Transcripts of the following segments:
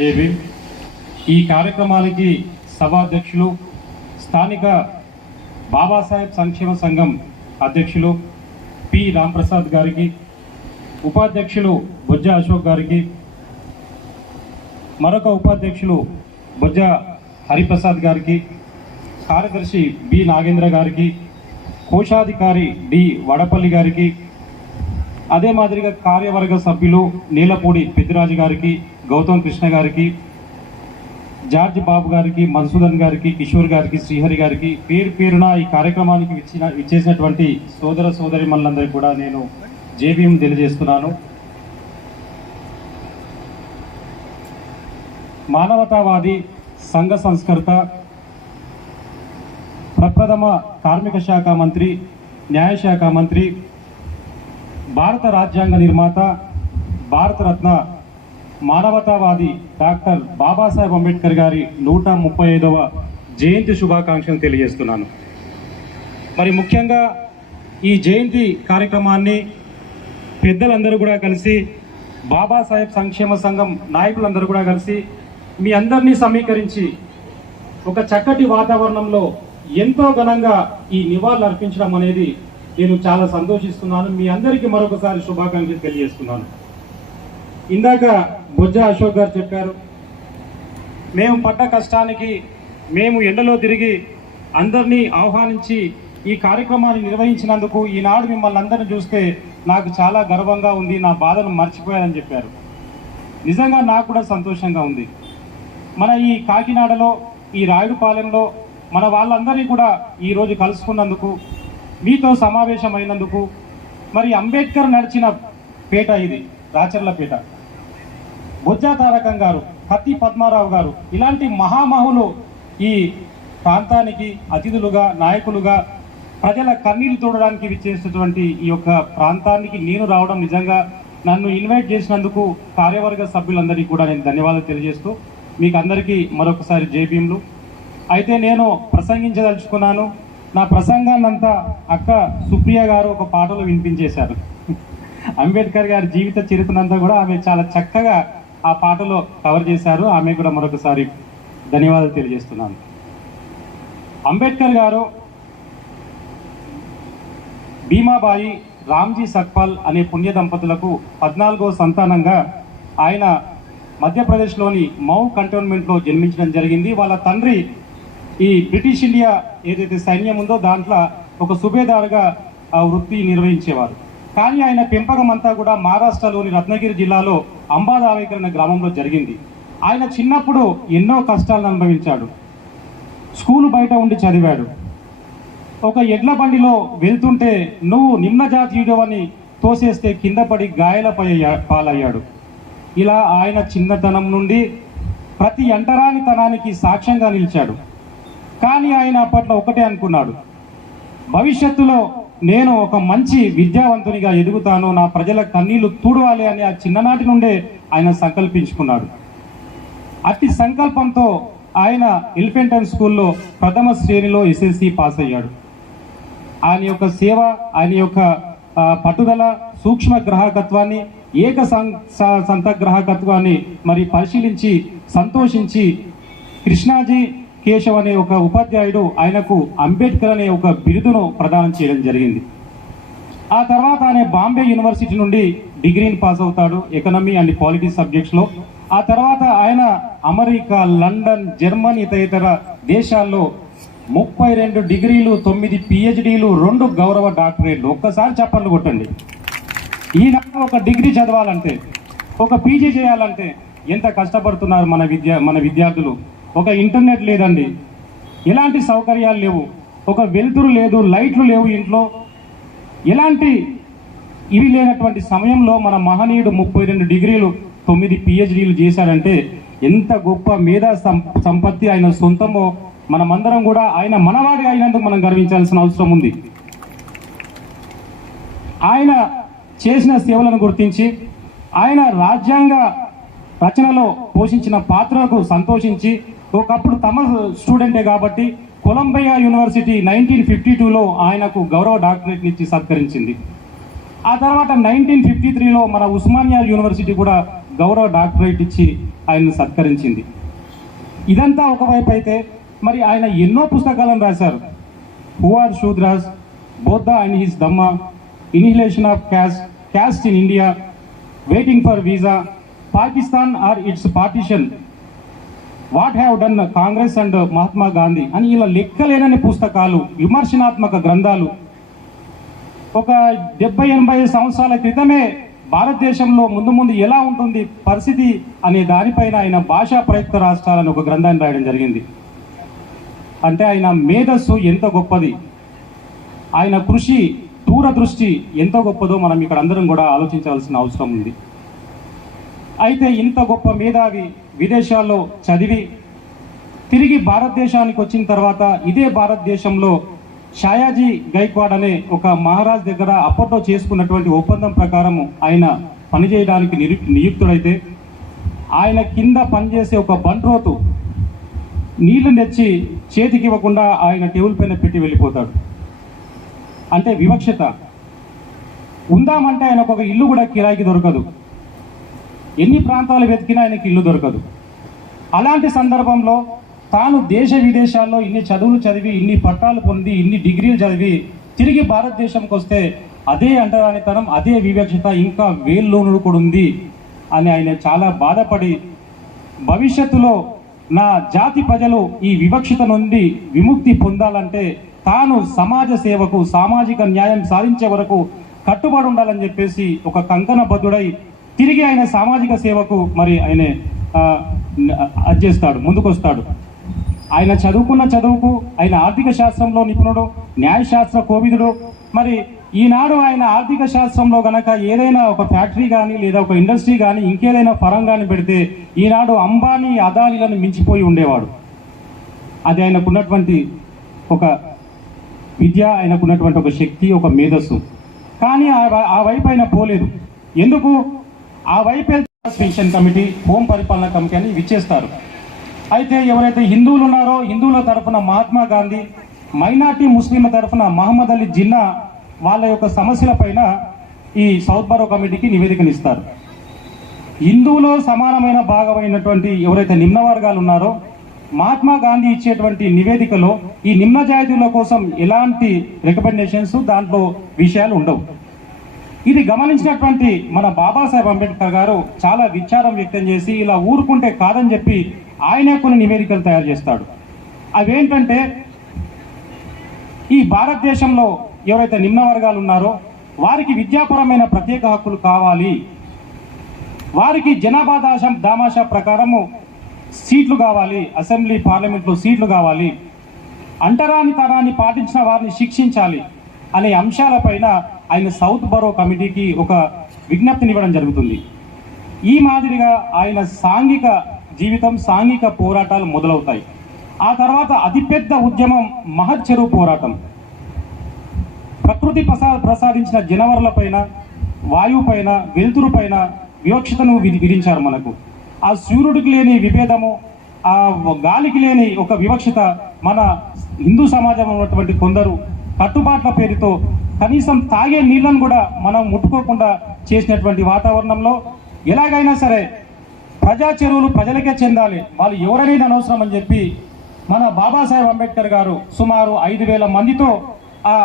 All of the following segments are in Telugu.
జేబీ ఈ కార్యక్రమానికి సభాధ్యక్షులు స్థానిక బాబాసాహెబ్ సంక్షేమ సంఘం అధ్యక్షులు పి రాంప్రసాద్ గారికి, ఉపాధ్యక్షులు బొజ్జ అశోక్ గారికి, మరొక ఉపాధ్యక్షులు బొజ్జ హరిప్రసాద్ గారికి, కార్యదర్శి బి నాగేంద్ర గారికి, కోశాధికారి డి వడపల్లి గారికి, అదే మాదిరిగా కార్యవర్గ సభ్యులు నీలపూడి పెద్దిరాజు గారికి, గౌతమ్ కృష్ణ గారికి, జార్జ్ బాబు గారికి, మధుసూదన్ గారికి, కిషోర్ గారికి, శ్రీహరి గారికి, పేరు పేరున ఈ కార్యక్రమానికి ఇచ్చేసినటువంటి సోదర సోదరిమణులందరికీ కూడా నేను జేబీఎం తెలియజేస్తున్నాను. మానవతావాది, సంఘ సంస్కర్త, ప్రప్రథమ కార్మిక శాఖ మంత్రి, న్యాయశాఖ మంత్రి, భారత రాజ్యాంగ నిర్మాత, భారతరత్న, మానవతావాది డాక్టర్ బాబాసాహెబ్ అంబేద్కర్ గారి 135వ జయంతి శుభాకాంక్షలు తెలియజేస్తున్నాను. మరి ముఖ్యంగా ఈ జయంతి కార్యక్రమాన్ని పెద్దలందరూ కూడా కలిసి, బాబాసాహెబ్ సంక్షేమ సంఘం నాయకులందరూ కూడా కలిసి మీ అందరినీ సమీకరించి ఒక చక్కటి వాతావరణంలో ఎంతో ఘనంగా ఈ నివాళులు అర్పించడం అనేది నేను చాలా సంతోషిస్తున్నాను. మీ అందరికీ మరొకసారి శుభాకాంక్షలు తెలియజేస్తున్నాను. ఇందాక బొజ్జ అశోక్ గారు చెప్పారు, మేము పడ్డ కష్టానికి, మేము ఎండలో తిరిగి అందరినీ ఆహ్వానించి ఈ కార్యక్రమాన్ని నిర్వహించినందుకు ఈనాడు మిమ్మల్ని అందరిని చూస్తే నాకు చాలా గర్వంగా ఉంది, నా బాధను మర్చిపోయారని చెప్పారు. నిజంగా నాకు కూడా సంతోషంగా ఉంది. మన ఈ కాకినాడలో, ఈ రాయుడుపాలెంలో మన వాళ్ళందరినీ కూడా ఈరోజు కలుసుకున్నందుకు, మీతో సమావేశమైనందుకు, మరి అంబేద్కర్ నడిచిన పేట ఇది రాచర్లపేట. బొజ్జ తారకం గారు, కత్తి పద్మారావు గారు, ఇలాంటి మహామహులు ఈ ప్రాంతానికి అతిథులుగా, నాయకులుగా, ప్రజల కన్నీళ్లు తోడడానికి విచ్చేసినటువంటి ఈ యొక్క ప్రాంతానికి నేను రావడం, నిజంగా నన్ను ఇన్వైట్ చేసినందుకు కార్యవర్గ సభ్యులందరికీ కూడా నేను ధన్యవాదాలు తెలియజేస్తూ మీకు అందరికీ మరొకసారి జేబీఎంలు. అయితే నేను ప్రసంగించదలుచుకున్నాను. నా ప్రసంగాన్నంతా అక్క సుప్రియ గారు ఒక పాటలో వినిపించేశారు. అంబేద్కర్ గారి జీవిత చరిత్రనంతా కూడా ఆమె చాలా చక్కగా ఆ పాటలో కవర్ చేశారు. ఆమె కూడా మరొకసారి ధన్యవాదాలు తెలియజేస్తున్నాను. అంబేద్కర్ గారు భీమాబాయి, రామ్జీ సక్పాల్ అనే పుణ్య దంపతులకు 14వ సంతానంగా ఆయన మధ్యప్రదేశ్లోని మౌ కంటోన్మెంట్లో జన్మించడం జరిగింది. వాళ్ళ తండ్రి ఈ బ్రిటిష్ ఇండియా ఏదైతే సైన్యం ఉందో దాంట్లో ఒక సుబేదారుగా ఆ వృత్తి నిర్వహించేవారు. కానీ ఆయన పెంపకం అంతా కూడా మహారాష్ట్రలోని రత్నగిరి జిల్లాలో అంబాదావేకర్ అనే గ్రామంలో జరిగింది. ఆయన చిన్నప్పుడు ఎన్నో కష్టాలను అనుభవించాడు. స్కూలు బయట ఉండి చదివాడు. ఒక ఎడ్ల బండిలో వెళ్తుంటే నువ్వు నిమ్న జాతీయుడు అని తోసేస్తే కింద పడి గాయాలపై పాలయ్యాడు. ఇలా ఆయన చిన్నతనం నుండి ప్రతి అంటరానితనానికి సాక్ష్యంగా నిలిచాడు. కానీ ఆయన అప్పట్లో ఒకటే అనుకున్నాడు, భవిష్యత్తులో నేను ఒక మంచి విద్యావంతునిగా ఎదుగుతాను, నా ప్రజల కన్నీళ్లు తూడవాలి అని ఆ చిన్ననాటి నుండే ఆయన సంకల్పించుకున్నాడు. అతి సంకల్పంతో ఆయన ఎలిఫెంటన్ స్కూల్లో ప్రథమ శ్రేణిలో ఎస్ఎస్సి పాస్ అయ్యాడు. ఆయన యొక్క సేవ, ఆయన యొక్క పట్టుదల, సూక్ష్మ గ్రాహకత్వాన్ని, ఏక సంతగ్రాహకత్వాన్ని మరి పరిశీలించి సంతోషించి కృష్ణాజీ కేశవ్ అనే ఒక ఉపాధ్యాయుడు ఆయనకు అంబేద్కర్ అనే ఒక బిరుదును ప్రదానం చేయడం జరిగింది. ఆ తర్వాత ఆయన బాంబే యూనివర్సిటీ నుండి డిగ్రీని పాస్ అవుతాడు ఎకనమీ అండ్ పాలిటిక్స్ సబ్జెక్ట్స్లో. ఆ తర్వాత ఆయన అమెరికా, లండన్, జర్మనీ తదితర దేశాల్లో 32 డిగ్రీలు, 9 పిహెచ్డీలు, 2 గౌరవ డాక్టరేట్లు. ఒక్కసారి చప్పట్లు కొట్టండి. ఈనాడు ఒక డిగ్రీ చదవాలంటే, ఒక పీజీ చేయాలంటే ఎంత కష్టపడుతున్నారు మన విద్యార్థులు. ఒక ఇంటర్నెట్ లేదండి, ఎలాంటి సౌకర్యాలు లేవు, ఒక వెలుతురు లేదు, లైట్లు లేవు ఇంట్లో, ఎలాంటి ఇవి లేనటువంటి సమయంలో మన మహనీయుడు 32 డిగ్రీలు, 9 పిహెచ్డీలు చేశాడంటే ఎంత గొప్ప మేధా సంపత్తి ఆయన సొంతమో మనమందరం కూడా ఆయన మనవాడిగా అయినందుకు మనం గర్వించాల్సిన అవసరం ఉంది. ఆయన చేసిన సేవలను గుర్తించి, ఆయన రాజ్యాంగ రచనలో పోషించిన పాత్రకు సంతోషించి, ఒకప్పుడు తమ స్టూడెంటే కాబట్టి కొలంబియా యూనివర్సిటీ 1952లో ఆయనకు గౌరవ డాక్టరేట్ ఇచ్చి సత్కరించింది. ఆ తర్వాత 1953లో మన ఉస్మానియా యూనివర్సిటీ కూడా గౌరవ డాక్టరేట్ ఇచ్చి ఆయన్ని సత్కరించింది. ఇదంతా ఒకవైపు అయితే మరి ఆయన ఎన్నో పుస్తకాలను రాశారు. Who are Shudras, Buddha and his Dhamma, annihilation of caste in India, waiting for visa, Pakistan or its partition, what have done Congress and Mahatma Gandhi అని ఇలా లెక్కలేనని పుస్తకాలు, విమర్శనాత్మక గ్రంథాలు. ఒక 70-80 సంవత్సరాల క్రితమే భారతదేశంలో ముందు ఎలా ఉంటుంది పరిస్థితి అనే దానిపైన ఆయన భాషా ప్రయుక్త రాష్ట్రాలని ఒక గ్రంథాన్ని రాయడం జరిగింది. అంటే ఆయన మేధస్సు ఎంత గొప్పది, ఆయన కృషి దూరదృష్టి ఎంత గొప్పదో మనం ఇక్కడ అందరం కూడా ఆలోచించాల్సిన అవసరం ఉంది. అయితే ఇంత గొప్ప మేధావి విదేశాల్లో చదివి తిరిగి భారతదేశానికి వచ్చిన తర్వాత ఇదే భారతదేశంలో షాయాజీ గైక్వాడ్ అనే ఒక మహారాజ్ దగ్గర అప్పట్లో చేసుకున్నటువంటి ఒప్పందం ప్రకారం ఆయన పనిచేయడానికి నియుక్తుడైతే ఆయన కింద పనిచేసే ఒక బంట్రోతు నీళ్లు తెచ్చి చేతికి ఇవ్వకుండా ఆయన టేబుల్ పైన పెట్టి వెళ్ళిపోతాడు. అంటే వివక్షత. ఉందామంటే ఆయనకు ఒక ఇల్లు కూడా కిరాయికి దొరకదు, ఎన్ని ప్రాంతాలు వెతికినా ఆయనకి ఇల్లు దొరకదు. అలాంటి సందర్భంలో తాను దేశ విదేశాల్లో ఇన్ని చదువులు చదివి, ఇన్ని పట్టాలు పొంది, ఇన్ని డిగ్రీలు చదివి తిరిగి భారతదేశంకి వస్తే అదే అంటరానితనం, అదే వివక్షత ఇంకా వేల్లోనుడు కూడా ఉంది అని ఆయన చాలా బాధపడి భవిష్యత్తులో నా జాతి ప్రజలు ఈ వివక్షత నుండి విముక్తి పొందాలంటే తాను సమాజ సేవకు, సామాజిక న్యాయం సాధించే వరకు కట్టుబడి ఉండాలని చెప్పేసి ఒక కంకణబద్ధుడై తిరిగి ఆయన సామాజిక సేవకు మరి ఆయన అధ్యస్తాడు, ముందుకొస్తాడు. ఆయన చదువుకున్న చదువుకు ఆయన ఆర్థిక శాస్త్రంలో నిపుణుడు, న్యాయశాస్త్ర కోవిదుడు. మరి ఈనాడు ఆయన ఆర్థిక శాస్త్రంలో గనక ఏదైనా ఒక ఫ్యాక్టరీ కానీ లేదా ఒక ఇండస్ట్రీ కానీ ఇంకేదైనా ఫరం కానీ పెడితే ఈనాడు అంబానీ, అదానీలను మించిపోయి ఉండేవాడు. అది ఆయనకున్నటువంటి ఒక విద్య, ఆయనకున్నటువంటి ఒక శక్తి, ఒక మేధస్సు. కానీ ఆ వైపు ఆయన పోలేదు. ఎందుకు? ఆ వైపు పెన్షన్ కమిటీ, హోం పరిపాలన కమిటీ అని విచ్చేస్తారు. అయితే ఎవరైతే హిందువులు ఉన్నారో హిందువుల తరఫున మహాత్మా గాంధీ, మైనార్టీ ముస్లింల తరఫున మహమ్మద్ అలీ జిన్నా వాళ్ళ యొక్క సమస్యల పైన ఈ సౌత్ బరో కమిటీకి నివేదికనిస్తారు. హిందువులో సమానమైన భాగమైనటువంటి ఎవరైతే నిమ్న వర్గాలు ఉన్నారో మహాత్మా గాంధీ ఇచ్చేటువంటి నివేదికలో ఈ నిమ్న జాతీయుల కోసం ఎలాంటి రికమెండేషన్స్, దాంట్లో విషయాలు ఉండవు. ఇది గమనించినటువంటి మన బాబాసాహెబ్ అంబేద్కర్ గారు చాలా విచారం వ్యక్తం చేసి ఇలా ఊరుకుంటే కాదని చెప్పి ఆయనే కొన్ని నివేదికలు తయారు చేస్తాడు. అవేంటంటే ఈ భారతదేశంలో ఎవరైతే నిమ్న వర్గాలు ఉన్నారో వారికి విద్యాపరమైన ప్రత్యేక హక్కులు కావాలి, వారికి జనాభా దామాషా ప్రకారము సీట్లు కావాలి, అసెంబ్లీ పార్లమెంట్లో సీట్లు కావాలి, అంటరాని తరాన్ని పాటించిన వారిని శిక్షించాలి అనే అంశాలపైన ఆయన సౌత్ బరో కమిటీకి ఒక విజ్ఞప్తినివ్వడం జరుగుతుంది. ఈ మాదిరిగా ఆయన సాంఘిక జీవితం, సాంఘిక పోరాటాలు మొదలవుతాయి. ఆ తర్వాత అతిపెద్ద ఉద్యమం మహత్ చెరువు పోరాటం. ప్రకృతి ప్రసాదించిన జనవరులపైన, వాయువు పైన, వెలుతురు పైన వివక్షతను విధించారు మనకు. ఆ సూర్యుడికి లేని విభేదము, ఆ గాలికి లేని ఒక వివక్షత మన హిందూ సమాజంలో ఉన్నటువంటి కొందరు కట్టుబాట్ల పేరుతో కనీసం తాగే నీళ్లను కూడా మనం ముట్టుకోకుండా చేసినటువంటి వాతావరణంలో ఎలాగైనా సరే ప్రజా చెరువులు ప్రజలకే చెందాలి, వాళ్ళు ఎవరైనా అనవసరం అని చెప్పి మన బాబాసాహెబ్ అంబేద్కర్ గారు సుమారు 5,000 మందితో ఆ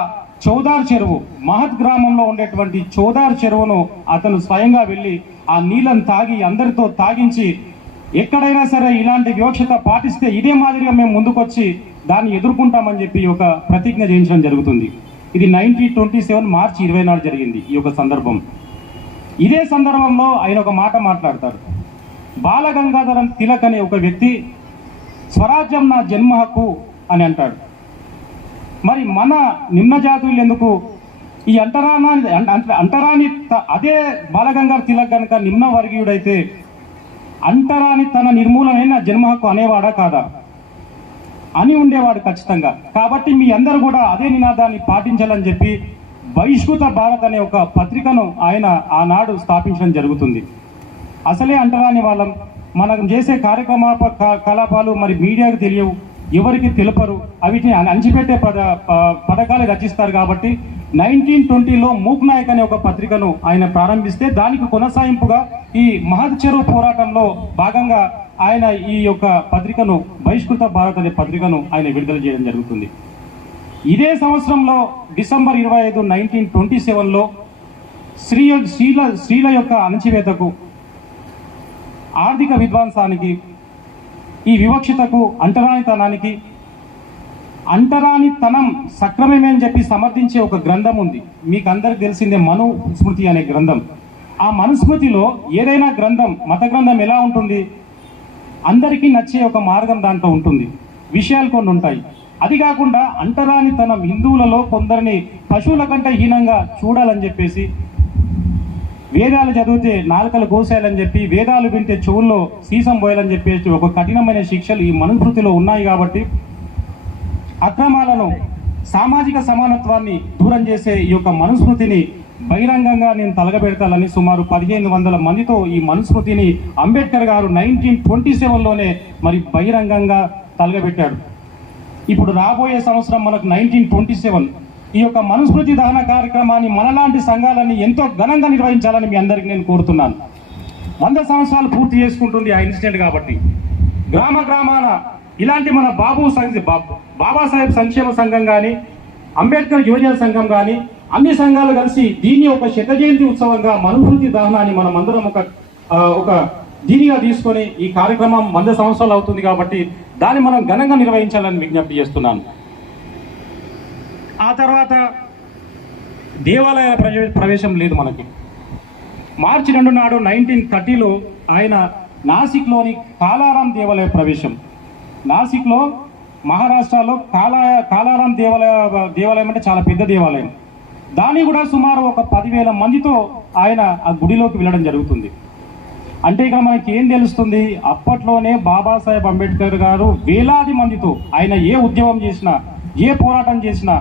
చౌదార్ చెరువు, మహత్ గ్రామంలో ఉండేటువంటి చౌదార్ చెరువును అతను స్వయంగా వెళ్ళి ఆ నీళ్లను తాగి అందరితో తాగించి ఎక్కడైనా సరే ఇలాంటి వివక్షత పాటిస్తే ఇదే మాదిరిగా మేము ముందుకొచ్చి దాన్ని ఎదుర్కొంటామని చెప్పి ఒక ప్రతిజ్ఞ చేయించడం జరుగుతుంది. ఇది 1927 మార్చి 24 జరిగింది ఈ యొక్క సందర్భం. ఇదే సందర్భంలో ఆయన ఒక మాట మాట్లాడతారు. బాలగంగాధరం తిలక్ అనే ఒక వ్యక్తి స్వరాజ్యం నా జన్మ హక్కు అని అంటాడు. మరి మన నిమ్న జాతువులు ఎందుకు ఈ అంటరాని అదే బాలగంగాధర తిలక్ కనుక నిమ్న వర్గీయుడైతే అంటరాని తన నిర్మూలనే నా జన్మ హక్కు అనేవాడా కాదా అని ఉండేవాడు ఖచ్చితంగా. కాబట్టి మీ అందరూ కూడా అదే నినాదాన్ని పాటించాలని చెప్పి బహిష్కృత భారత్ అనే ఒక పత్రికను ఆయన ఆనాడు స్థాపించడం జరుగుతుంది. అసలే అంటరాని వాళ్ళం, మనం చేసే కలాపాలు మరి మీడియాకు తెలియవు, ఎవరికి తెలుపరు, వీటిని అణిచిపెట్టే పథకాలు రచిస్తారు. కాబట్టి 1920లో మూక్ నాయక్ అనే ఒక పత్రికను ఆయన ప్రారంభిస్తే దానికి కొనసాగింపుగా ఈ మహత్ చెరువు పోరాటంలో భాగంగా ఆయన ఈ యొక్క పత్రికను బహిష్కృత భారత్ అనే పత్రికను ఆయన విడుదల చేయడం జరుగుతుంది. ఇదే సంవత్సరంలో డిసెంబర్ 25, 1927లో స్త్రీల యొక్క అణచివేతకు, ఆర్థిక విధ్వంసానికి, ఈ వివక్షతకు, అంటరానితనం సక్రమమే అని చెప్పి సమర్థించే ఒక గ్రంథం ఉంది. మీకు అందరికి తెలిసిందే మనుస్మృతి అనే గ్రంథం. ఆ మనుస్మృతిలో ఏదైనా గ్రంథం, మత గ్రంథం ఎలా ఉంటుంది, అందరికీ నచ్చే ఒక మార్గం దాంట్లో ఉంటుంది, విషయాలు కొన్ని ఉంటాయి. అది కాకుండా అంటరానితనం, హిందువులలో కొందరిని పశువుల కంటే హీనంగా చూడాలని చెప్పేసి, వేదాలు చదివితే నాలుకలు కోసేయాలని చెప్పి, వేదాలు వింటే చెవుల్లో సీసం పోయాలని చెప్పేసి ఒక కఠినమైన శిక్షలు ఈ మనుస్మృతిలో ఉన్నాయి. కాబట్టి అక్రమాలను, సామాజిక సమానత్వాన్ని దూరం చేసే ఈ యొక్క మనుస్మృతిని బహిరంగంగా నేను తలగబెడతానని సుమారు 1500 మందితో ఈ మనుస్మృతిని అంబేద్కర్ గారు 1927లోనే మరి బహిరంగంగా తలగబెట్టాడు. ఇప్పుడు రాబోయే సంవత్సరం మనకు 1927. ఈ యొక్క మనుస్మృతి దహన కార్యక్రమాన్ని మనలాంటి సంఘాలని ఎంతో ఘనంగా నిర్వహించాలని మీ అందరికీ నేను కోరుతున్నాను. 100 సంవత్సరాలు పూర్తి చేసుకుంటుంది ఆ ఇన్సిడెంట్. కాబట్టి గ్రామాన ఇలాంటి మన బాబాసాహెబ్ సంక్షేమ సంఘం కానీ, అంబేద్కర్ యువజన సంఘం కానీ, అన్ని సంఘాలు కలిసి దీన్ని ఒక శత జయంతి ఉత్సవంగా మనుస్మృతి దహనాన్ని మనం అందరం ఒక దీనిగా తీసుకొని ఈ కార్యక్రమం 100 సంవత్సరాలు అవుతుంది. కాబట్టి దాన్ని మనం ఘనంగా నిర్వహించాలని విజ్ఞప్తి చేస్తున్నాను. ఆ తర్వాత దేవాలయ ప్రవేశం లేదు మనకి. మార్చి 2 నాడు 1930లో ఆయన నాసిక్లోని కాలారాం దేవాలయ ప్రవేశం. నాసిక్లో, మహారాష్ట్రలో కాలారాం దేవాలయం అంటే చాలా పెద్ద దేవాలయం. దాన్ని కూడా సుమారు ఒక 10,000 మందితో ఆయన ఆ గుడిలోకి వెళ్ళడం జరుగుతుంది. అంటే ఇక్కడ మనకి ఏం తెలుస్తుంది, అప్పట్లోనే బాబాసాహెబ్ అంబేద్కర్ గారు వేలాది మందితో ఆయన ఏ ఉద్యమం చేసినా, ఏ పోరాటం చేసినా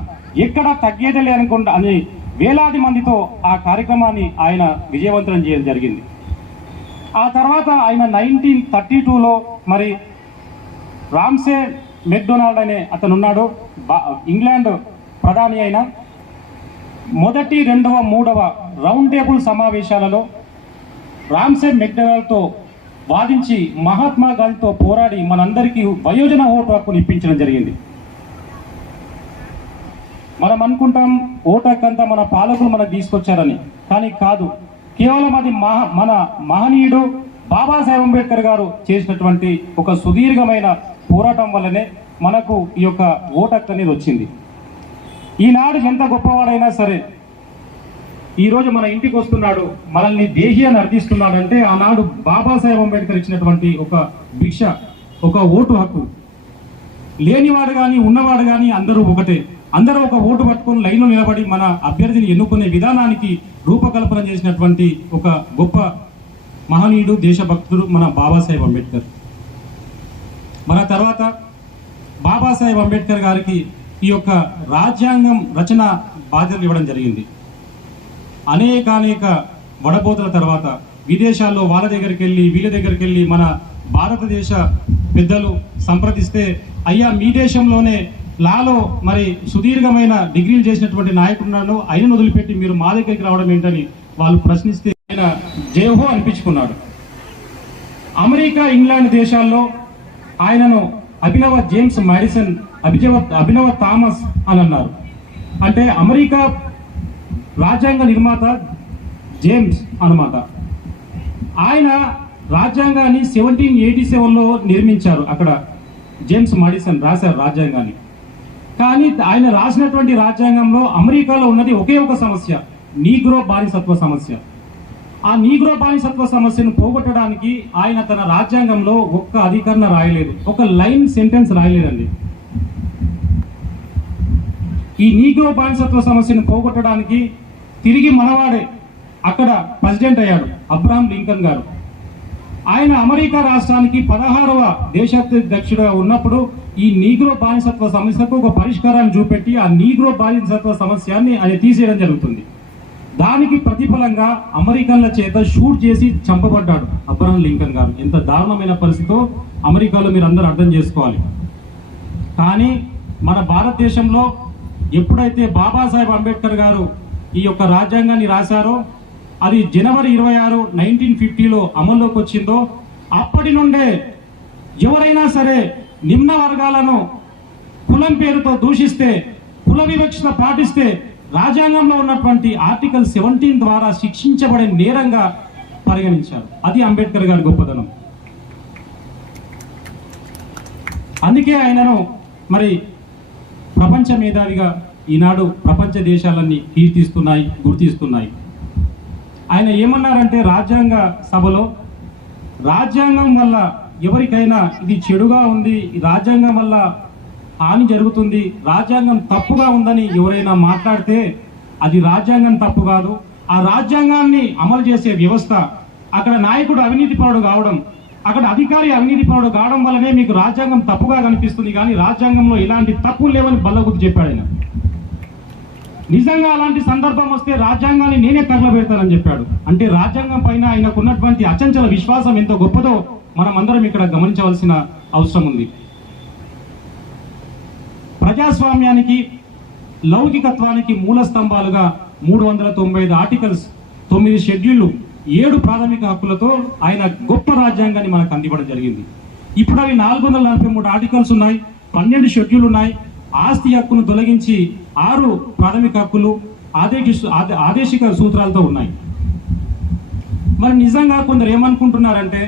ఎక్కడ తగ్గేదే అనుకుంటా అని వేలాది మందితో ఆ కార్యక్రమాన్ని ఆయన విజయవంతం చేయడం జరిగింది. ఆ తర్వాత ఆయన 1932లో మరి రామ్సే మెక్డొనాల్డ్ అనే అతను ఉన్నాడు, ఇంగ్లాండ్ ప్రధాని అయిన. మొదటి, రెండవ, మూడవ రౌండ్ టేబుల్ సమావేశాలలో రామ్సే మెక్డొనాల్డ్తో వాదించి మహాత్మా గాంధీతో పోరాడి మనందరికీ వయోజన ఓటు హక్కును ఇప్పించడం జరిగింది. మనం అనుకుంటాం ఓటు హక్కు అంతా మన పాలకులు మనకు తీసుకొచ్చారని, కానీ కాదు. కేవలం అది మన మహనీయుడు బాబాసాహెబ్ అంబేద్కర్ గారు చేసినటువంటి ఒక సుదీర్ఘమైన పోరాటం వల్లనే మనకు ఈ యొక్క ఓటు హక్కు అనేది వచ్చింది. ఈనాడు ఎంత గొప్పవాడైనా సరే ఈరోజు మన ఇంటికి వస్తున్నాడు, మనల్ని దేహి అని అర్థిస్తున్నాడంటే ఆనాడు బాబాసాహెబ్ అంబేద్కర్ ఇచ్చినటువంటి ఒక భిక్ష, ఒక ఓటు హక్కు. లేనివాడు కానీ ఉన్నవాడు కానీ అందరూ ఒకటే. అందరూ ఒక ఓటు పట్టుకొని లైన్లో నిలబడి మన అభ్యర్థిని ఎన్నుకునే విధానానికి రూపకల్పన చేసినటువంటి ఒక గొప్ప మహనీయుడు, దేశభక్తుడు మన బాబాసాహెబ్ అంబేద్కర్. మన తర్వాత బాబాసాహెబ్ అంబేద్కర్ గారికి ఈ యొక్క రాజ్యాంగం రచన బాధ్యతలు ఇవ్వడం జరిగింది. అనేక వడపోతల తర్వాత విదేశాల్లో వాళ్ళ దగ్గరికి వెళ్ళి వీళ్ళ దగ్గరికి వెళ్ళి మన భారతదేశ పెద్దలు సంప్రదిస్తే, అయ్యా మీ దేశంలోనే లాలో మరి సుదీర్ఘమైన డిగ్రీలు చేసినటువంటి నాయకుడున్నాను, ఆయనను వదిలిపెట్టి మీరు మా దగ్గరికి రావడం ఏంటని వాళ్ళు ప్రశ్నిస్తే ఆయన జయహో అనిపించుకున్నాడు. అమెరికా, ఇంగ్లాండ్ దేశాల్లో ఆయనను అభినవ జేమ్స్ మాడిసన్, అభినవ థామస్ అని అన్నారు. అంటే అమెరికా రాజ్యాంగ నిర్మాత జేమ్స్ అన్నమాట. ఆయన రాజ్యాంగాన్ని 1787లో నిర్మించారు. అక్కడ జేమ్స్ మాడిసన్ రాశారు రాజ్యాంగాన్ని. కానీ ఆయన రాసినటువంటి రాజ్యాంగంలో అమెరికాలో ఉన్నది ఒకే ఒక సమస్య, నీగ్రో బానిసత్వ సమస్య. ఆ నీగ్రో బానిసత్వ సమస్యను పోగొట్టడానికి ఆయన తన రాజ్యాంగంలో ఒక్క అధికరణ రాయలేదు, ఒక లైన్ సెంటెన్స్ రాయలేదండి. ఈ నీగ్రో బానిసత్వ సమస్యను పోగొట్టడానికి తిరిగి మనవాడే అక్కడ ప్రెసిడెంట్ అయ్యాడు, అబ్రహాం లింకన్ గారు. ఆయన అమెరికా రాష్ట్రానికి 16వ దేశాధ్యక్షుడుగా ఉన్నప్పుడు ఈ నీగ్రో బానిసత్వ సమస్యకు ఒక పరిష్కారాన్ని చూపెట్టి ఆ నీగ్రో బానిసత్వ సమస్యని ఆయన తీసేయడం జరుగుతుంది. దానికి ప్రతిఫలంగా అమెరికన్ల చేత షూట్ చేసి చంపబడ్డాడు అబ్రహాం లింకన్ గారు. ఎంత దారుణమైన పరిస్థితితో అమెరికాలో మీరు అందరూ అర్థం చేసుకోవాలి. కానీ మన భారతదేశంలో ఎప్పుడైతే బాబాసాహెబ్ అంబేద్కర్ గారు ఈ యొక్క రాజ్యాంగాన్ని రాశారో అది జనవరి 26, 1950లో అమల్లోకి వచ్చిందో అప్పటి నుండే ఎవరైనా సరే నిమ్న వర్గాలను కులం పేరుతో దూషిస్తే, కుల వివక్షత పాటిస్తే రాజ్యాంగంలో ఉన్నటువంటి ఆర్టికల్ 17 ద్వారా శిక్షించబడే నేరంగా పరిగణించారు. అది అంబేద్కర్ గారి గొప్పదనం. అందుకే ఆయనను మరి ప్రపంచ మేధావిగా ఈనాడు ప్రపంచ దేశాలన్నీ కీర్తిస్తున్నాయి, గుర్తిస్తున్నాయి. ఆయన ఏమన్నారంటే రాజ్యాంగ సభలో, రాజ్యాంగం వల్ల ఎవరికైనా ఇది చెడుగా ఉంది, ఈ రాజ్యాంగం వల్ల హాని జరుగుతుంది, రాజ్యాంగం తప్పుగా ఉందని ఎవరైనా మాట్లాడితే అది రాజ్యాంగం తప్పు కాదు. ఆ రాజ్యాంగాన్ని అమలు చేసే వ్యవస్థ, అక్కడ నాయకుడు అవినీతిపరుడు కావడం, అక్కడ అధికారి అవినీతిపరుడు కావడం వల్లనే మీకు రాజ్యాంగం తప్పుగా కనిపిస్తుంది, కానీ రాజ్యాంగంలో ఇలాంటి తప్పులు లేవని బల్లగుద్ది చెప్పాడు ఆయన. నిజంగా అలాంటి సందర్భం వస్తే రాజ్యాంగాన్ని నేనే తగలబెడతానని చెప్పాడు. అంటే రాజ్యాంగం పైన ఆయనకు ఉన్నటువంటి అచంచల విశ్వాసం ఎంత గొప్పదో మనం అందరం ఇక్కడ గమనించవలసిన అవసరం ఉంది. ప్రజాస్వామ్యానికి, లౌకికత్వానికి మూల స్తంభాలుగా 395 ఆర్టికల్స్, 9 షెడ్యూళ్లు, 7 ప్రాథమిక హక్కులతో ఆయన గొప్ప రాజ్యాంగాన్ని మనకు అందివ్వడం జరిగింది. ఇప్పుడు అవి 443 ఆర్టికల్స్ ఉన్నాయి, 12 షెడ్యూల్ ఉన్నాయి. ఆస్తి హక్కును తొలగించి 6 ప్రాథమిక హక్కులు ఆదేశిక సూత్రాలతో ఉన్నాయి. మరి నిజంగా కొందరు ఏమనుకుంటున్నారంటే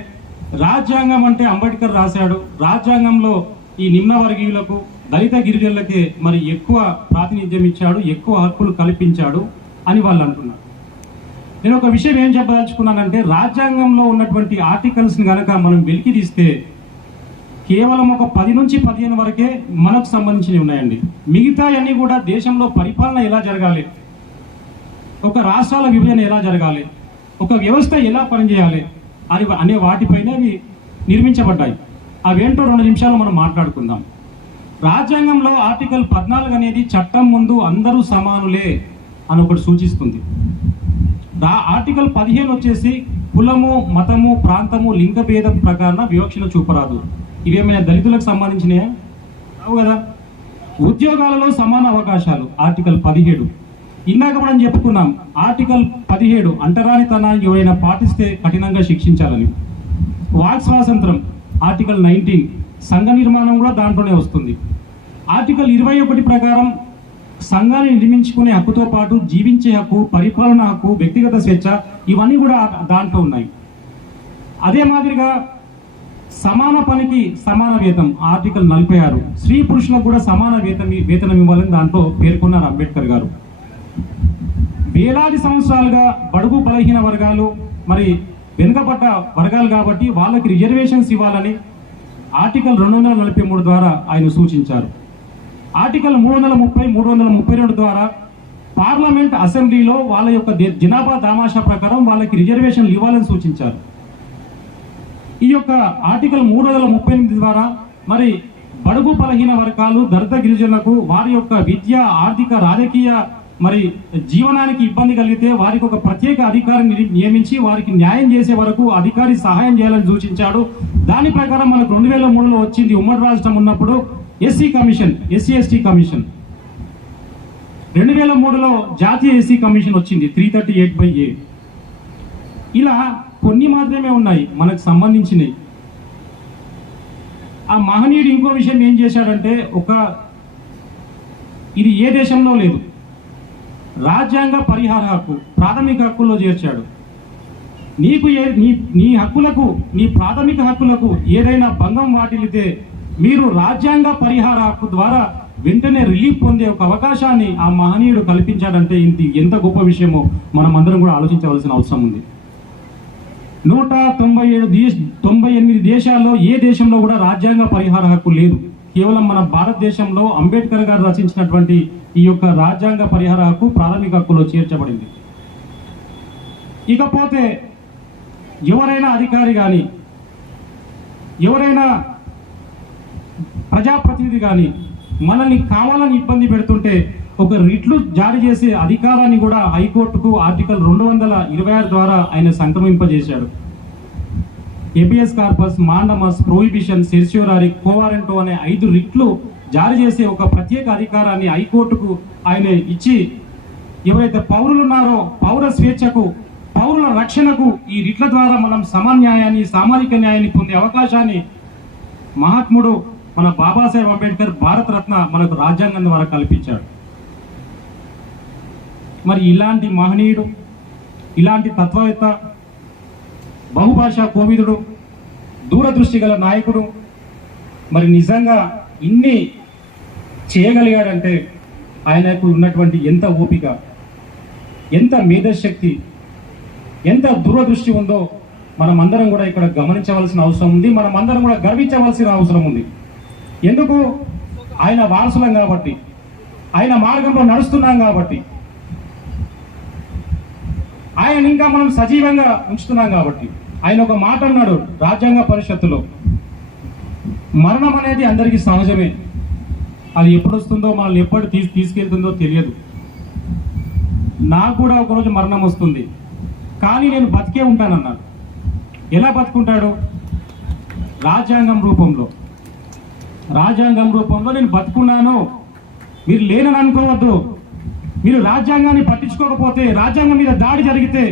రాజ్యాంగం అంటే అంబేద్కర్ రాశాడు, రాజ్యాంగంలో ఈ నిమ్న వర్గీయులకు, దళిత గిరిజనులకే మరి ఎక్కువ ప్రాతినిధ్యం ఇచ్చాడు, ఎక్కువ హక్కులు కల్పించాడు అని వాళ్ళు అంటున్నారు. నేను ఒక విషయం ఏం చెప్పదలుచుకున్నానంటే రాజ్యాంగంలో ఉన్నటువంటి ఆర్టికల్స్ని కనుక మనం వెలికి తీస్తే కేవలం ఒక 10 నుంచి 15 వరకే మనకు సంబంధించినవి ఉన్నాయండి. మిగతా అన్ని కూడా దేశంలో పరిపాలన ఎలా జరగాలి, ఒక రాష్ట్రాల విభజన ఎలా జరగాలి, ఒక వ్యవస్థ ఎలా పనిచేయాలి అని అనే వాటిపైన అవి నిర్మించబడ్డాయి. అవేంటో 2 నిమిషాలు మనం మాట్లాడుకుందాం. రాజ్యాంగంలో ఆర్టికల్ 14 అనేది చట్టం ముందు అందరూ సమానులే అని ఒకటి సూచిస్తుంది. ఆర్టికల్ 15 వచ్చేసి కులము, మతము, ప్రాంతము, లింగ భేదం ప్రకారం వివక్షణ చూపరాదు. ఇవేమైనా దళితులకు సంబంధించినయా? కావు కదా. ఉద్యోగాలలో సమాన అవకాశాలు ఆర్టికల్ 17. ఇందాక మనం చెప్పుకున్నాం ఆర్టికల్ 17 అంటరానితనాన్ని ఎవరైనా పాటిస్తే కఠినంగా శిక్షించాలని. వాక్ స్వాతంత్రం ఆర్టికల్ 19, సంఘ నిర్మాణం కూడా దాంట్లోనే వస్తుంది. ఆర్టికల్ 21 ప్రకారం సంఘాన్ని నిర్మించుకునే హక్కుతో పాటు జీవించే హక్కు, పరిపాలన హక్కు, వ్యక్తిగత స్వేచ్ఛ ఇవన్నీ కూడా దాంట్లో ఉన్నాయి. అదే మాదిరిగా సమాన పనికి సమాన వేతనం ఆర్టికల్ 46, స్త్రీ పురుషులకు కూడా సమాన వేతనం ఇవ్వాలని దాంట్లో పేర్కొన్నారు అంబేద్కర్ గారు. వేలాది సంవత్సరాలుగా బడుగు బలహీన వర్గాలు మరి వెనుకబడ్డ వర్గాలు కాబట్టి వాళ్ళకి రిజర్వేషన్స్ ఇవ్వాలని ఆర్టికల్ 243 ద్వారా ఆయన సూచించారు. ఆర్టికల్ 330, 332 ద్వారా పార్లమెంట్, అసెంబ్లీలో వాళ్ళ యొక్క జనాభా దామాషా ప్రకారం వాళ్ళకి రిజర్వేషన్లు ఇవ్వాలని సూచించారు. ఈ యొక్క ఆర్టికల్ 338 ద్వారా మరి బడుగు బలహీన వర్గాలు, దళిత గిరిజనులకు వారి యొక్క విద్య, ఆర్థిక, రాజకీయ మరి జీవనానికి ఇబ్బంది కలిగితే వారికి ఒక ప్రత్యేక అధికారిని నియమించి వారికి న్యాయం చేసే వరకు అధికారి సహాయం చేయాలని సూచించాడు. దాని ప్రకారం మనకు 2003లో వచ్చింది ఉమ్మడి రాష్ట్రం ఉన్నప్పుడు SC commission, SC ST commission. 2003లో జాతీయ ఎస్సీ కమిషన్ వచ్చింది 338/A. ఇలా కొన్ని మాత్రమే ఉన్నాయి మనకు సంబంధించినవి. ఆ మహనీయుడు ఇంకో విషయం ఏం చేశాడంటే ఇది ఏ దేశంలో లేదు, రాజ్యాంగ పరిహార హక్కు ప్రాథమిక హక్కుల్లో చేర్చాడు. నీకు నీ హక్కులకు, నీ ప్రాథమిక హక్కులకు ఏదైనా భంగం వాటిల్లితే మీరు రాజ్యాంగ పరిహార హక్కు ద్వారా వెంటనే రిలీఫ్ పొందే ఒక అవకాశాన్ని ఆ మహనీయుడు కల్పించాడంటే ఇది ఎంత గొప్ప విషయమో మనం అందరం కూడా ఆలోచించవలసిన అవసరం ఉంది. 198 దేశాల్లో ఏ దేశంలో కూడా రాజ్యాంగ పరిహార హక్కు లేదు. కేవలం మన భారతదేశంలో అంబేద్కర్ గారు రచించినటువంటి ఈ యొక్క రాజ్యాంగ పరిహార హక్కు ప్రాథమిక హక్కులో చేర్చబడింది. ఇకపోతే ఎవరైనా అధికారి కానీ, ఎవరైనా ప్రజాప్రతినిధి కానీ మనల్ని కావాలని ఇబ్బంది పెడుతుంటే ఒక రిట్లు జారీ చేసే అధికారాన్ని కూడా హైకోర్టుకు ఆర్టికల్ 226 ద్వారా ఆయన సంక్రమింపజేశాడు. Habeas corpus, mandamus, prohibition, certiorari, quo warranto అనే 5 రిట్లు జారీ చేసే ఒక ప్రత్యేక అధికారాన్ని హైకోర్టుకు ఆయన ఇచ్చి ఎవరైతే పౌరులు ఉన్నారో పౌర స్వేచ్ఛకు పౌరుల రక్షణకు ఈ రిట్ల ద్వారా మనం సమన్యాయాన్ని సామాజిక న్యాయాన్ని పొందే అవకాశాన్ని మహాత్ముడు మన బాబాసాహెబ్ అంబేద్కర్ భారతరత్న మనకు రాజ్యాంగం ద్వారా కల్పించాడు. మరి ఇలాంటి మహనీయుడు, ఇలాంటి తత్వవేత్త, బహుభాషా కోవిదుడు, దూరదృష్టి గల నాయకుడు మరి నిజంగా ఇన్ని చేయగలిగాడంటే ఆయనకు ఉన్నటువంటి ఎంత ఓపిక, ఎంత మేధశక్తి, ఎంత దూరదృష్టి ఉందో మనం అందరం కూడా ఇక్కడ గమనించవలసిన అవసరం ఉంది. మనం అందరం కూడా గర్వించవలసిన అవసరం ఉంది. ఎందుకు? ఆయన వారసులం కాబట్టి, ఆయన మార్గంలో నడుస్తున్నాం కాబట్టి, ఆయన ఇంకా మనం సజీవంగా ఉంచుతున్నాం కాబట్టి. ఆయన ఒక మాట అన్నాడు రాజ్యాంగ పరిషత్తులో, మరణం అనేది అందరికీ సహజమే, అది ఎప్పుడు వస్తుందో మనల్ని ఎప్పుడు తీసుకెళ్తుందో తెలియదు. నాకు కూడా ఒకరోజు మరణం వస్తుంది, కానీ నేను బతికే ఉంటానన్నాడు. ఎలా బతుకుంటాడు? రాజ్యాంగం రూపంలో నేను బతుకున్నాను. మీరు లేనని అనుకోవద్దు. మీరు రాజ్యాంగాన్ని పట్టించుకోకపోతే, రాజ్యాంగం మీద దాడి జరిగితే,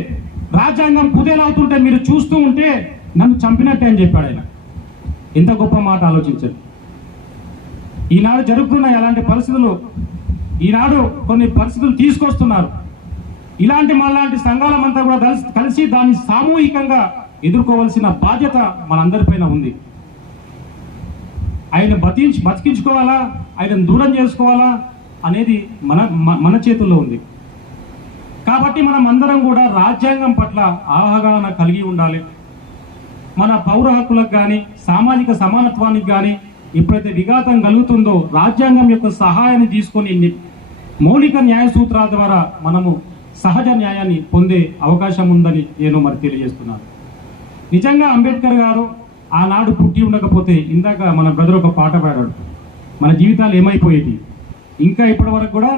రాజ్యాంగం కుదేలవుతుంటే మీరు చూస్తూ ఉంటే నన్ను చంపినట్టే అని చెప్పాడు ఆయన. ఎంత గొప్ప మాట ఆలోచించండి. ఈనాడు జరుగుతున్నాయి అలాంటి పరిస్థితులు. ఈనాడు కొన్ని పరిస్థితులు తీసుకొస్తున్నారు. ఇలాంటి మళ్ళాంటి సంఘాలమంతా కూడా కలిసి దాన్ని సామూహికంగా ఎదుర్కోవాల్సిన బాధ్యత మనందరిపైన ఉంది. ఆయన బతికించుకోవాలా, ఆయన దూరం చేసుకోవాలా అనేది మన చేతుల్లో ఉంది. కాబట్టి మనం అందరం కూడా రాజ్యాంగం పట్ల అవగాహన కలిగి ఉండాలి. మన పౌర హక్కులకు కానీ సామాజిక సమానత్వానికి కానీ ఎప్పుడైతే విఘాతం కలుగుతుందో రాజ్యాంగం యొక్క సహాయాన్ని తీసుకొని మౌలిక న్యాయ సూత్రాల ద్వారా మనము సహజ న్యాయాన్ని పొందే అవకాశం ఉందని నేను మరి తెలియజేస్తున్నాను. నిజంగా అంబేద్కర్ గారు ఆనాడు పుట్టి ఉండకపోతే, ఇందాక మన బ్రదర్ ఒక పాట పాడాడు, మన జీవితాలు ఏమైపోయేది, ఇంకా ఇప్పటి వరకు కూడా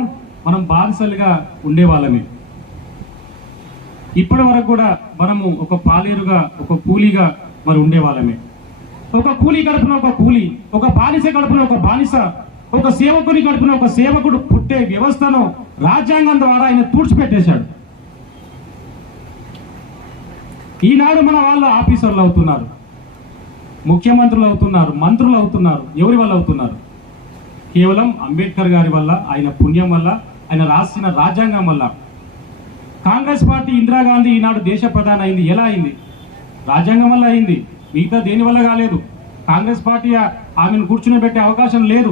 మనం బానిసలుగా ఉండేవాళ్ళమే. ఇప్పటి వరకు కూడా మనము ఒక పాలేరుగా, ఒక కూలీగా మరి ఉండేవాళ్ళమే. ఒక కూలీ గడుపున ఒక కూలీ, ఒక బానిస గడుపున ఒక బానిస, ఒక సేవకుని గడుపున ఒక సేవకుడు పుట్టే వ్యవస్థను రాజ్యాంగం ద్వారా ఆయన తుడిచిపెట్టేశాడు. ఈనాడు మన వాళ్ళు ఆఫీసర్లు అవుతున్నారు, ముఖ్యమంత్రులు అవుతున్నారు, మంత్రులు అవుతున్నారు. ఎవరి వల్ల అవుతున్నారు? కేవలం అంబేద్కర్ గారి వల్ల, ఆయన పుణ్యం వల్ల, ఆయన రాసిన రాజ్యాంగం వల్ల. కాంగ్రెస్ పార్టీ ఇందిరాగాంధీ ఈనాడు దేశ ప్రధాని అయింది. ఎలా అయింది? రాజ్యాంగం వల్ల అయింది. మిగతా దేని వల్ల కాలేదు. కాంగ్రెస్ పార్టీ ఆమెను కూర్చుని అవకాశం లేదు.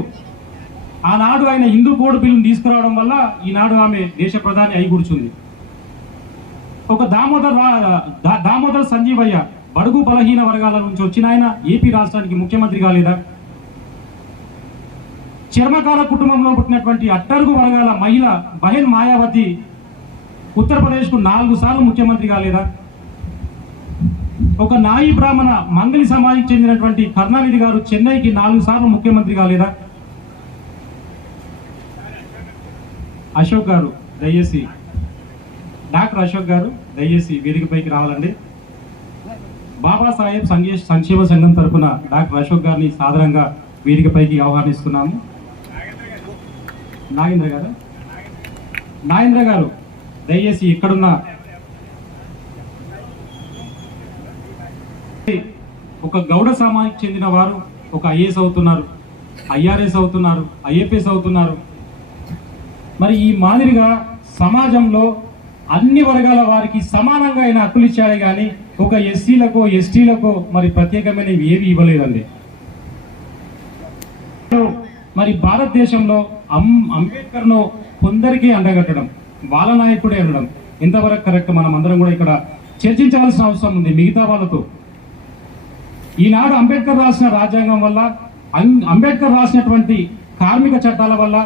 ఆనాడు ఆయన హిందూ కోడ్ బిల్లును తీసుకురావడం వల్ల ఈనాడు ఆమె దేశ ప్రధాని అయి కూర్చుంది. ఒక దామోదర్ సంజీవయ్య బడుగు బలహీన వర్గాల నుంచి వచ్చిన ఆయన ఏపీ రాష్ట్రానికి ముఖ్యమంత్రి కాలేదా? చర్మకార కుటుంబంలో పుట్టినటువంటి అట్టడుగు వర్గాల మహిళ బహెన్ మాయావతి ఉత్తరప్రదేశ్కు 4 సార్లు ముఖ్యమంత్రి కాలేదా? ఒక నాయి బ్రాహ్మణ మంగళి సమాజానికి చెందినటువంటి కరుణానిధి గారు చెన్నైకి 4 సార్లు ముఖ్యమంత్రి కాలేదా? అశోక్ గారు దయచేసి, డాక్టర్ అశోక్ గారు దయచేసి వేదికపైకి రావాలండి. బాబాసాహెబ్ సంక్షేమ సంఘం తరఫున డాక్టర్ అశోక్ గారిని సాధారణంగా వేదికపైకి ఆహ్వానిస్తున్నాము. నాగేంద్ర గారు దయచేసి ఇక్కడున్న ఒక గౌడ సమాజానికి చెందిన వారు ఒక ఐఏఎస్ అవుతున్నారు, ఐఆర్ఎస్ అవుతున్నారు, ఐఎఫ్ఎస్ అవుతున్నారు. మరి ఈ మాదిరిగా సమాజంలో అన్ని వర్గాల వారికి సమానంగా ఆయన హక్కులు ఇచ్చాడే కానీ ఒక ఎస్సీలకో ఎస్టీలకో మరి ప్రత్యేకమైనవి ఏవి ఇవ్వలేదండి. మరి భారతదేశంలో అంబేద్కర్ను కొందరికీ అండగట్టడం, వాళ్ళ నాయకుడే అనడం ఎంతవరకు కరెక్ట్ మనం అందరం కూడా ఇక్కడ చర్చించవలసిన అవసరం ఉంది మిగతా వాళ్ళతో. ఈనాడు అంబేద్కర్ రాసిన రాజ్యాంగం వల్ల, అంబేద్కర్ రాసినటువంటి కార్మిక చట్టాల వల్ల,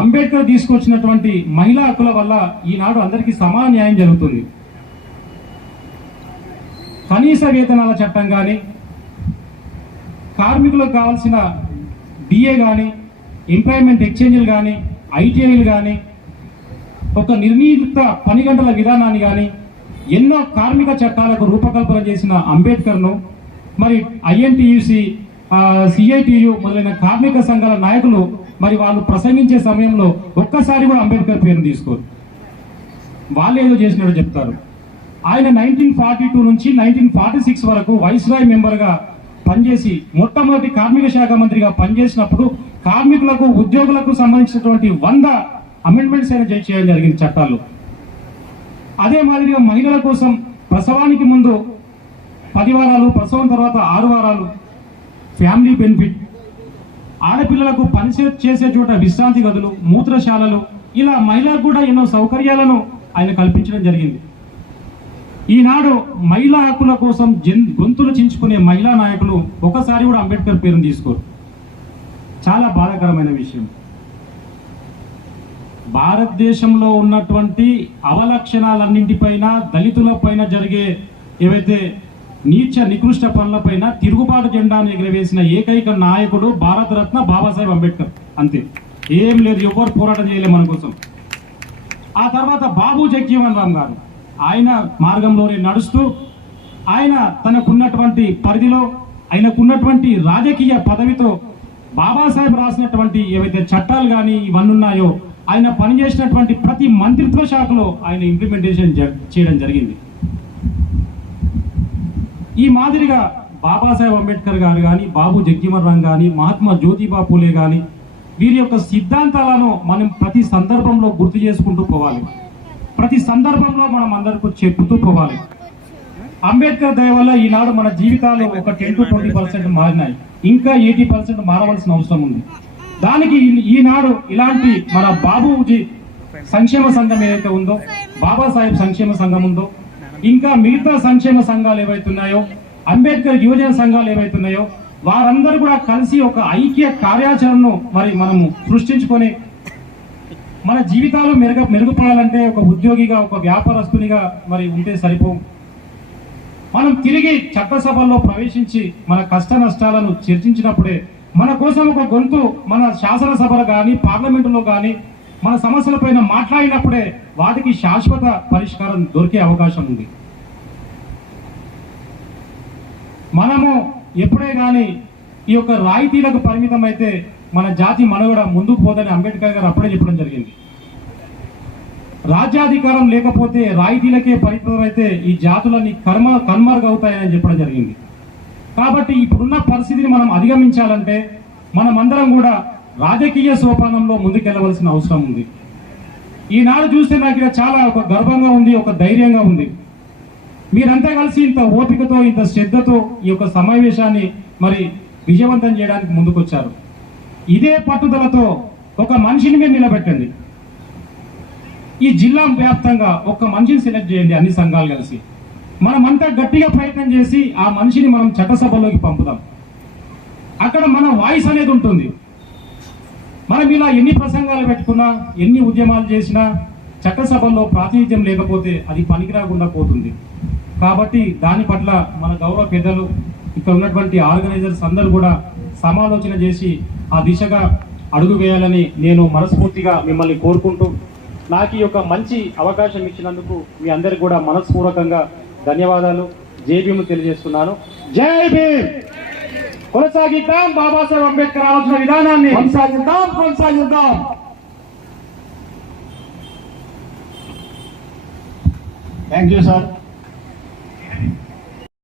అంబేద్కర్ తీసుకొచ్చినటువంటి మహిళా హక్కుల వల్ల ఈనాడు అందరికీ సమాన న్యాయం జరుగుతుంది. కనీస వేతనాల చట్టం కానీ, కార్మికులకు కావాల్సిన డిఏ కానీ, ఎంప్లాయ్మెంట్ ఎక్స్చేంజ్లు కానీ, ఐటీఐలు కానీ, ఒక నిర్ణీత పని గంటల విధానాన్ని కానీ, ఎన్నో కార్మిక చట్టాలకు రూపకల్పన చేసిన అంబేద్కర్ను మరి ఐఎన్టీయూసీ, సిఐటియు మొదలైన కార్మిక సంఘాల నాయకులు మరి వాళ్ళు ప్రసంగించే సమయంలో ఒక్కసారి కూడా అంబేద్కర్ పేరును తీసుకోరు. వాళ్ళు ఏదో చేసినట్టు చెప్తారు. ఆయన 1942 నుంచి 1946 వరకు వైస్రాయ్ మెంబర్గా పనిచేసి మొట్టమొదటి కార్మిక శాఖ మంత్రిగా పనిచేసినప్పుడు కార్మికులకు ఉద్యోగులకు సంబంధించినటువంటి 100 అమెండ్మెంట్స్ అయినా చేయడం జరిగింది చట్టాల్లో. అదే మాదిరిగా మహిళల కోసం ప్రసవానికి ముందు 10 వారాలు, ప్రసవం తర్వాత 6 వారాలు ఫ్యామిలీ బెనిఫిట్, ఆడపిల్లలకు పని చేసే చోట విశ్రాంతి గదులు, మూత్రశాలలు, ఇలా మహిళలకు కూడా ఎన్నో సౌకర్యాలను ఆయన కల్పించడం జరిగింది. ఈనాడు మహిళా హక్కుల కోసం గొంతులు చించుకునే మహిళా నాయకులు ఒకసారి కూడా అంబేద్కర్ పేరును తీసుకోరు. చాలా బాధాకరమైన విషయం. భారతదేశంలో ఉన్నటువంటి అవలక్షణాలన్నింటిపైన, దళితులపైన జరిగే ఏవైతే నీచ నికృష్ట పనులపైన తిరుగుబాటు జెండాను ఎగరవేసిన ఏకైక నాయకుడు భారతరత్న బాబాసాహెబ్ అంబేద్కర్. అంతే, ఏం లేదు. ఎవరు పోరాటం చేయలేదు మన కోసం. ఆ తర్వాత బాబు జగ్జీవన్ రామ్ గారు ఆయన మార్గంలోనే నడుస్తూ ఆయన తనకున్నటువంటి పరిధిలో, ఆయనకున్నటువంటి రాజకీయ పదవితో బాబాసాహెబ్ రాసినటువంటి ఏవైతే చట్టాలు కానీ ఇవన్నీ ఉన్నాయో ఆయన పనిచేసినటువంటి ప్రతి మంత్రిత్వ శాఖలో ఆయన ఇంప్లిమెంటేషన్ చేయడం జరిగింది. ఈ మాదిరిగా బాబాసాహెబ్ అంబేద్కర్ గారు కానీ, బాబు జగ్జీవన్ రామ్ కానీ, మహాత్మా జ్యోతిబా పూలే కానీ వీరి యొక్క సిద్ధాంతాలను మనం ప్రతి సందర్భంలో గుర్తు చేసుకుంటూ పోవాలి. ప్రతి సందర్భంలో మనం అందరికీ చెప్పుతూ పోవాలి. అంబేద్కర్ దయ వల్ల ఈనాడు మన జీవితాలు ఒక 10 to 20% మారినాయి. ఇంకా 80% మారవలసిన అవసరం ఉంది. దానికి ఈనాడు ఇలాంటి మన బాబూజీ సంక్షేమ సంఘం ఏదైతే ఉందో, బాబాసాహెబ్ సంక్షేమ సంఘం ఉందో, ఇంకా మిగతా సంక్షేమ సంఘాలు ఏవైతే ఉన్నాయో, అంబేద్కర్ యువజన సంఘాలు ఏవైతే ఉన్నాయో, వారందరూ కూడా కలిసి ఒక ఐక్య కార్యాచరణను మరి మనము సృష్టించుకొని మన జీవితాలు మెరుగుపడాలంటే ఒక ఉద్యోగిగా, ఒక వ్యాపారస్తునిగా మరి ఉంటే సరిపో. మనం తిరిగి చట్టసభల్లో ప్రవేశించి మన కష్ట నష్టాలను చర్చించినప్పుడే, మన కోసం ఒక గొంతు మన శాసనసభలో కానీ, పార్లమెంటులో కానీ మన సమస్యలపైన మాట్లాడినప్పుడే వాటికి శాశ్వత పరిష్కారం దొరికే అవకాశం ఉంది. మనము ఎప్పుడే కానీ ఈ యొక్క రాయితీలకు పరిమితం అయితే మన జాతి మనుగడ ముందుకు పోదని అంబేద్కర్ గారు అప్పుడే చెప్పడం జరిగింది. రాజ్యాధికారం లేకపోతే, రాయితీలకే పరిమితం అయితే ఈ జాతులన్నీ కనుమరుగవుతాయని చెప్పడం జరిగింది. కాబట్టి ఇప్పుడున్న పరిస్థితిని మనం అధిగమించాలంటే మనమందరం కూడా రాజకీయ సోపానంలో ముందుకెళ్లవలసిన అవసరం ఉంది. ఈనాడు చూస్తే నాకు ఇక్కడ చాలా ఒక గర్వంగా ఉంది, ఒక ధైర్యంగా ఉంది. మీరంతా కలిసి ఇంత ఓపికతో, ఇంత శ్రద్ధతో ఈ యొక్క సమావేశాన్ని మరి విజయవంతం చేయడానికి ముందుకొచ్చారు. ఇదే పట్టుదలతో ఒక మనిషిని మీరు నిలబెట్టండి. ఈ జిల్లా వ్యాప్తంగా ఒక మనిషిని సెలెక్ట్ చేయండి. అన్ని సంఘాలు కలిసి మనమంతా గట్టిగా ప్రయత్నం చేసి ఆ మనిషిని మనం చట్టసభలోకి పంపుదాం. అక్కడ మన వాయిస్ అనేది ఉంటుంది. మనం ఇలా ఎన్ని ప్రసంగాలు పెట్టుకున్నా, ఎన్ని ఉద్యమాలు చేసినా చట్టసభల్లో ప్రాతినిధ్యం లేకపోతే అది పనికిరాకుండా పోతుంది. కాబట్టి దాని పట్ల మన గౌరవ పెద్దలు, ఇక్కడ ఉన్నటువంటి ఆర్గనైజర్స్ అందరూ కూడా సమాలోచన చేసి ఆ దిశగా అడుగు వేయాలని నేను మనస్ఫూర్తిగా మిమ్మల్ని కోరుకుంటూ, నాకు ఈ యొక్క మంచి అవకాశం ఇచ్చినందుకు మీ అందరికి కూడా మనస్పూర్వకంగా ధన్యవాదాలు, జై భీమ్ తెలియజేస్తున్నాను. జై భీమ్. కొనసాగిద్దాం బాబాసాహెబ్ అంబేద్కర్ ఆలోచన విధానాన్ని, కొనసాగిద్దాం. Thank you sir.